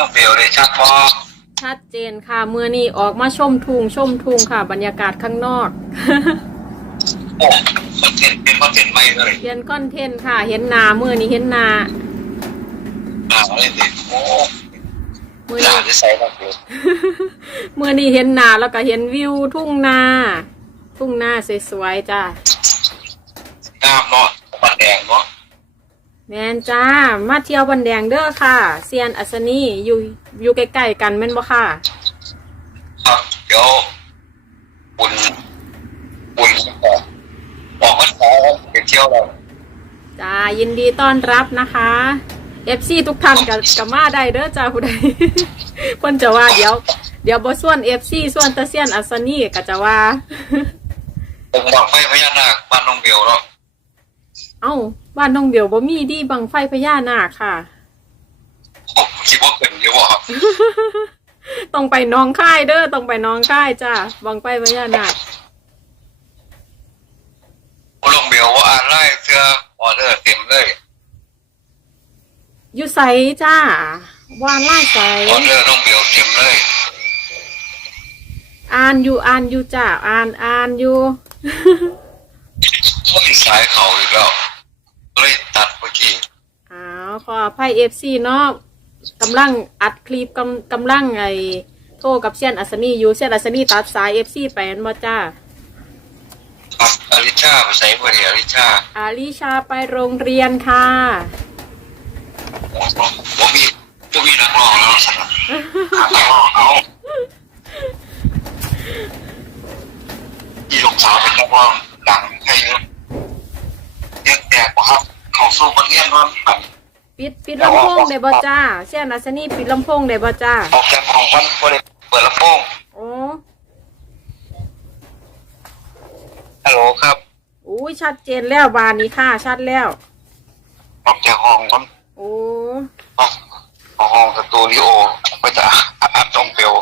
น้องเบลเลยชัดพอชัดเจนค่ะเมื่อนี้ออกมาชมทุงชมทุงค่ะ บรรยากาศข้างนอก โอ้คอนเทนต์เป็นคอนเทนต์ใหม่เลยเรียนคอนเทนต์ค่ะ เห็นหนาเมื่อนี้เห็นหนาอ่าเลยสิโอ้เมื่อหลานี้นจะใส่น้องเบลเมื่อนี้เห็นหนาแล้วก็เห็นวิวทุ่งนา ทุ่งนาสวยๆจ้างามเนาะบันแดงเนาะ แมนจ้า มาเที่ยวบันแดงเด้อค่ะ เซียนอัศนีอยู่อยู่ใกล้ๆกันแม่นบ่ค่ะ ครับเดี๋ยวบุญบุญออกออกวันเสาร์ไปเที่ยวเราจ้ายินดีต้อนรับนะคะ FC ทุกท่านกับกับมาได้เด้อจ้าผู้ใด เพิ่นจะว่าเดี๋ยว เดี๋ยวบ่ส่วน FC ส่วนตะเซียนอัศนีก็จะว่า ผมบอกไฟพญานาคบ้านน้องเบลเนาะ เอ้าบ้านน้องเบียวบ่มีดีบังไฟพญานาคค่ะ ผมคิดว่าเป็นอยู่บ่ครับต้องไปหน้องค่ายเด้อต้องไปหน้องค่ายจ้าบังไฟพญานาคน้องเบลว่าอ่านไล่เสื้อออเดอร์เต็มเลยอยู่ไสจ้าว่านไล่ไสออเดอร์น้องเบลเต็มเลย อ่านอยู่อ่านอยู่จ้าอ่านอ่านอยู่โอ้ยสายเขาอีกแล้วเลยตัดเมื่อกี้ อ้าว ขออภัย FC เนาะกำลังอัดคลิปกำกำลังไอ้โทรกับเซียนอัศนีอยู่เซียนอัศนีตัดสาย FC ไปแม่นบ่จ้า ครับอลิชาไปใส่เบอร์อลิชาอาลิชาไปโรงเรียนค่ะ ผมมีผมมีนักร้องแล้วสินักร้องเอาที่ลูกสาวเป็นนักร้องดังให้เยอะเรียกแตกบ่ครับเขาสู้มาเรียนว่าแบบ ปิดปิดลำโพงได้บ่จ้าเซียนอัศนีปิดลำโพงได้บ่จ้าออกจากห้องมันบ่ได้เปิดลำโพงโอ้ฮัลโหลครับอุ้ยชัดเจนแล้วบานนี้ค่ะ ชัดแล้ว ออกจากห้องมันโอ้ออกออกห้องสตูดิโอไปจะอัดต้องเปลว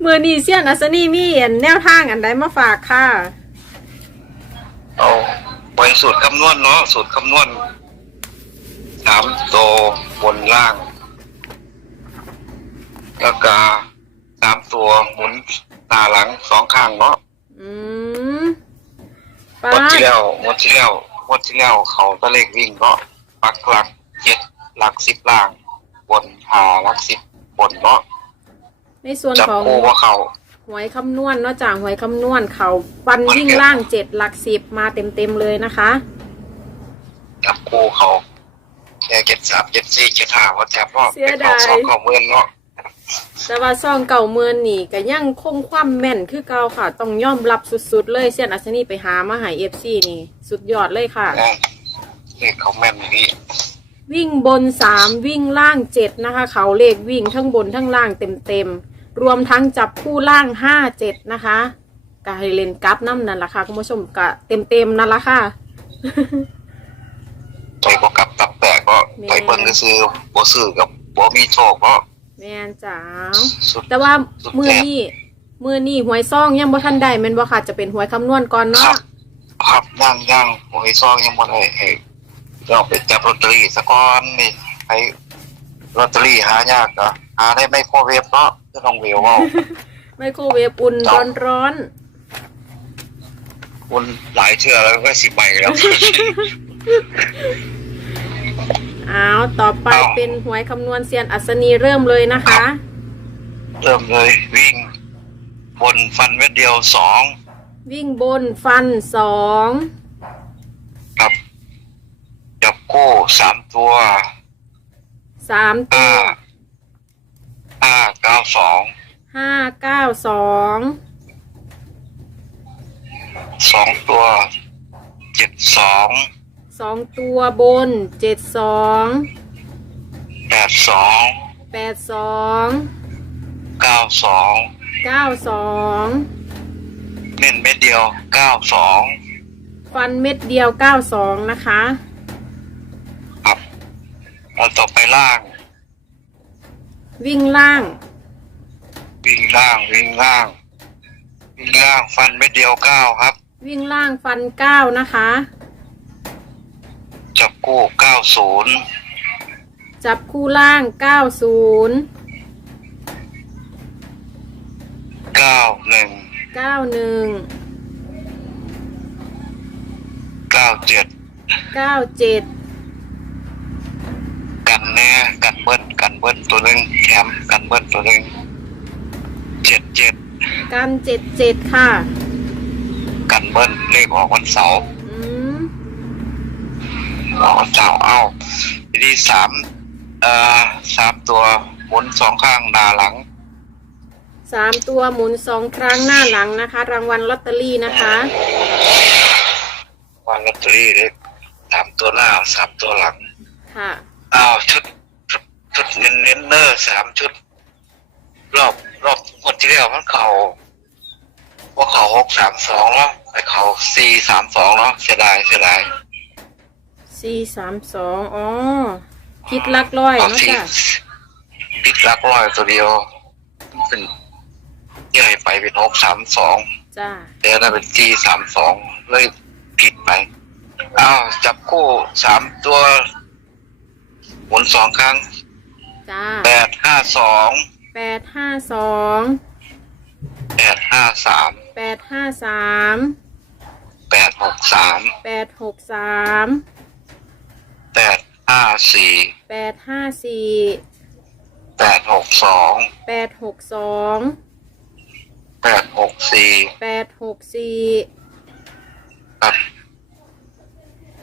เมื่อนี้เซียนอัศนีมีอันแนวทางอันใดมาฝากค่ะเอาไว้สูตรคำนวณเนาะสูตรคำนวณ สามตัวบนล่าง แล้วก็สามตัวหมุนหน้าหลังสองข้างเนาะอืมป้าหมดที่แล้วหมดที่แล้วหมดที่แล้วเขาตะเลขวิ่งเนาะปักหลักเจ็ดหลักสิบล่าง บนหาหลักสิบบนเนาะในส่วนจับของโคว่าเขา หวยคำนวณเนาะจากหวยคำนวณเขาปันวิ่งล่างเจ็ดหลักสิบมาเต็มเต็มๆเลยนะคะ จับโคเขาแค่ เจ็ดสามเจ็ดสี่เจ็ดห้าว่าแทบเนาะเสียดายเป็นสองของเมือนเนาะแต่ว่าซองเก่าเมือนนี่ก็ยังคงความแม่นคือเก่าค่ะ ต้องยอมรับสุดๆ เลยเซียนอัศนีไปหามาใหายเอฟซีนี่ สุดยอดเลยค่ะ นะเลขเขาแม่นอย่างนี้วิ่งบนสามวิ่งล่างเจ็ดนะคะ เขาเลขวิ่งทั้งบนทั้งล่างเต็มๆ รวมทั้งจับคู่ล่างห้าเจ็ดนะคะก็ให้เล่นกราฟน้ำนั่นแหละค่ะ คุณผู้ชมก็เต็มๆนั่นแหละค่ะไปบ่กลับตับ แตกก็แม่ไปเบิ่งซื้อบ่ซื้อกับบ่มีโชคเนาะแม่นจ๋าสุดแต่ว่ามือนี่มือนี่หวยซ่องยังบ่ทันได้แม่นบ่ค่ะจะเป็นหวยคำนวณก่อนครัเนาะบครับย่างย่างหวยซองยังบ่ได้ให้เราไปจับลอตเตอรี่ซะก่อนนี่ไปลอตเตอรี่หายากอะหาได้ไม่โครเวฟเนาะจะต้องเวลเว้า ไมโครเวฟอุ่นร้อนร้อนคุณหลายเชื่อแล้วก็สิบใบแล้ว ๆอ้าวต่อไปเอาเป็นหวยคำนวณเซียนอัศนีเริ่มเลยนะคะ เริ่มเลยวิ่ง บนฟันเม็ดเดียวสองวิ่งบนฟันสองครับจับคู่สามตัวสามตัห้าวห้าเก้าสองห้าเก้าสองสองตัวเจ็ดสอง สองตัวบนเจ็ดสองแปดสองแปดสองเก้าสองเก้าสองเน้นเม็ดเดียวเก้าสองฟันเม็ดเดียวเก้าสองนะคะครับแล้วต่อไปล่าง วิ่งล่างวิ่งล่างวิ่งล่างวิ่งล่างฟันเม็ดเดียวเก้าครับ วิ่งล่างฟันเก้านะคะ จับคู่เก้าศูนย์จับคู่ล่างเก้าศูนย์เก้าหนึ่งเก้าหนึ่งเก้าเจ็ดเก้าเจ็ดกันแน่กันเบิ้ลกันเบิ้ลตัวหนึ่งแถมกันเบิ้ลตัวหนึ่งเจ็ดเจ็ดกันเจ็ดเจ็ดค่ะ กันเบิ้ลเลขออกวันเสาร์อืม ออกวันเสาร์เอ้าทีนี้สามเอ่อสามตัวหมุนสองข้างหน้าหลังสามตัวหมุนสองครั้งหน้าหลังนะคะ รางวัลลอตเตอรี่นะคะวันลอตเตอรี่เลยสามตัวหน้าสามตัวหลังค่ะอ้าวชุดชุดชุดเน้นเน้นเนอร์สามชุด รอบรอบหมดที่แล้วมันเขาว่าเขาหกสามสองแล้วแต่เขาสี่สามสองแล้วเสียดายเสียดาย สี่สามสองอ๋อคิดลักร้อยเอาเนาะสี่จ้ะปิดลักร้อยตัวเดียวเป็นใหญ่ไปเป็นหกสามสองจ้าเดี๋ยวน่าเป็นสี่สามสองเลยผิดไปอ้าวจับคู่สามตัวหมุนสองครั้งจ้าแปดห้าสองแปดห้าสองแปดห้าสามแปดห้าสามแปดหกสามแปดหกสาม แปดห้าสี่แปดห้าสี่แปดหกสองแปดหกสองแปดหกสี่แปดหกสี่ครับ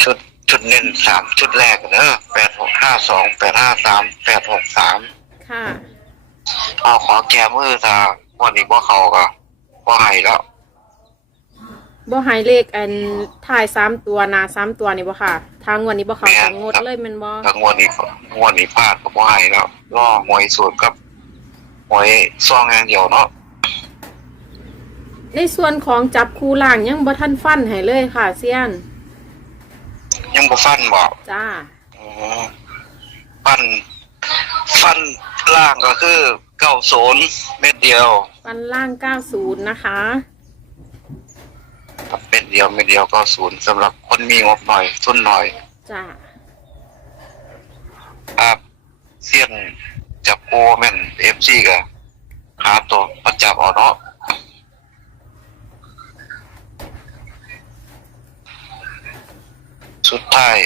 ชุดชุดเน้นสามชุดแรกเนอะแปดหกห้าสองแปดห้าสามแปดหกสามค่ะ เอาขอแกมือตาวันนี้พวกเขาก็ว่าให้แล้ว บ่ใหายเลขอันถ่ายสามตัวหนาสามตัวนี่บ่ค่ะ ทางวันนี้บ่เขาทางงดเลยแมันบ่ถ้างวดนี้งวดนี้พลาดก็ว่าให้แล้วล่อหวยสูตรกับหวยซองอย่างเดียวเนาะในส่วนของจับคู่ล่างยังบ่ทันฟันให้เลยค่ะเซียน ยังบ่ฟันบอกจ้าอืมฟัน ฟันล่างก็คือเก้าศูนย์เม็ดเดียว ฟันล่าง 90 นะคะ เม็ดเดียวเม็ดเดียวก็ศูนย์สำหรับคนมีงบหน่อยทุนหน่อยจ้าครับเสี้ยนจับโอแม่นเอฟซีก็หาตัวประจับเอาเนาะสุดท้าย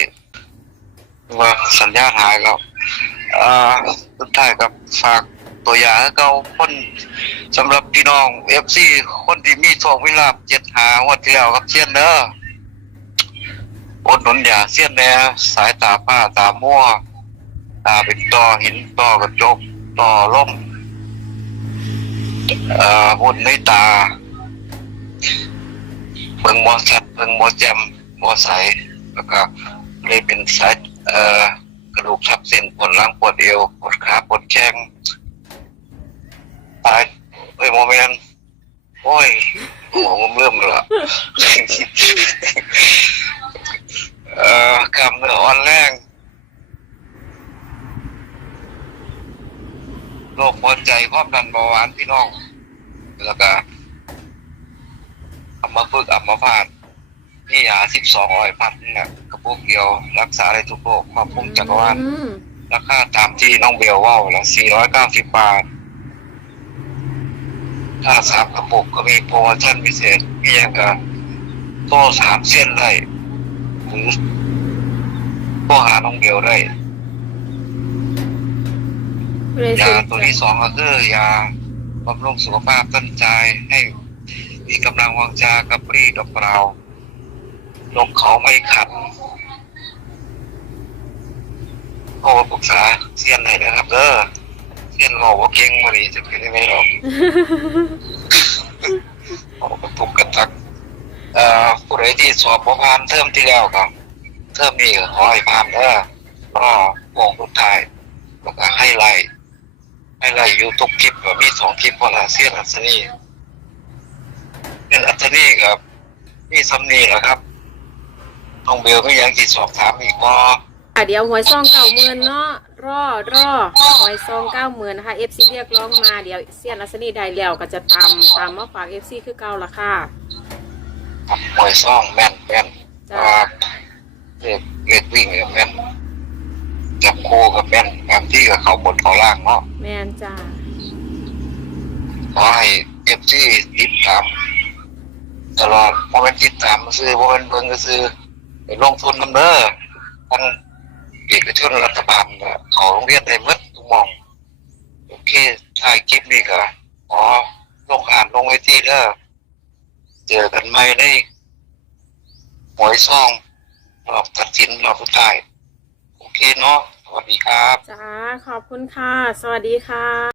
ว่าสัญญาณหายแล้วอ่าสุดท้ายกับฝากตัวอย่างให้เขาคน สำหรับพี่น้องเอฟซีคนที่มีโชควิลาบเจ็ดหาวันที่แล้วกับเสียนเนอะอดหนุนอย่าเสียนแน่สายตาป้าตามั่วตาเป็นต่อหินต่อกระจกต่อล่มเอ่อหุ่นในตาเบิ่งมอสัตว์เบิ่งมอแจมมอใสแล้วก็เลยเป็นสายเอ่อกระดูกทับเส้นปวดหลังปวดเอวปวดขาปวดแข้งตาย เอ้ยโมเมนต์โอ้ยหัวผมเริ่มแล้วเอ่อกำเนื้ออ่อนแรงโรคหัวใจความดันเบาหวานพี่น้อง แล้วก็อัมาพึกษ์อัมาพาดนี่ยาสิบสองร้อยพันเนี่ยกระปุกเดียวรักษาได้ทุกโรคครอบคลุมจักรวาลอืมราคาตามที่น้องเบลว่าละสี่ร้อยเก้าสิบบาท ถ้าสามกระปุกก็มีโปรโมชั่นพิเศษพี่ยังกับโต้สามเส้นได้หรือโต้หาน้องเบลได้เลยยาสนตัวใจที่สองก็คือยาบำรุงสุขภาพต้นใจให้มีกำลังวังชากระปรี้ดอกเปล่าลงเขาไม่ขัดโอ้ปรึกษาเสี้ยนไหนนะครับเด้อ เสี้ยนบอว่าเก่งมาดีจะเป็นยังไงหรอกโอ้กระตุกกระตักเอ่อผู้ใดที่สอบผ่านเทอมที่แล้วครับ เทอมนี้ก็ขอให้ผ่านเด้อก็วงสุดท้ายแล้วก็ให้ไล่ให้ไล่อยู่ทุกคลิปก็มีสองคลิปพอละเสียนอัศนีเป็นอัศนีครับ มีซัมนีแหละครับน้องเบลไม่ยังที่สอบถามอีกพออะเดี๋ยวหวยซองเก้าหมื่นเนาะ รอรอหวยซองเก้าหมื่นนะคะ FC เรียกร้องมาเดี๋ยวเซียนอัศนีได้แล้วก็จะตามตามมาฝาก FC คือเก่าละค่ะครับมวยซองแม่นแม่นจ้าเล็กเล็กวิ่งเนี่แม่นจับโคกับแม่นบางที่กับเขาบนเขาล่างเนาะแมนจ้าขอให้เอฟซีติดตามตลอดโมเมนติดตามมาซื้อโมเมนเบิ่งก็ซื้อไปลงทุนนำเด้อทั้ง เอกชนรัฐบาลเขาโรงเรียนได้หมดทุกมองโอเคถ่ายคลิปนี่ก็ขอลงอ่านลงไว้ที่เด้อเจอกันใหม่ในหวยซองรอบตัดสินรอบสุดท้าย โอเคเนาะสวัสดีครับ จ้า ขอบคุณค่ะ สวัสดีค่ะ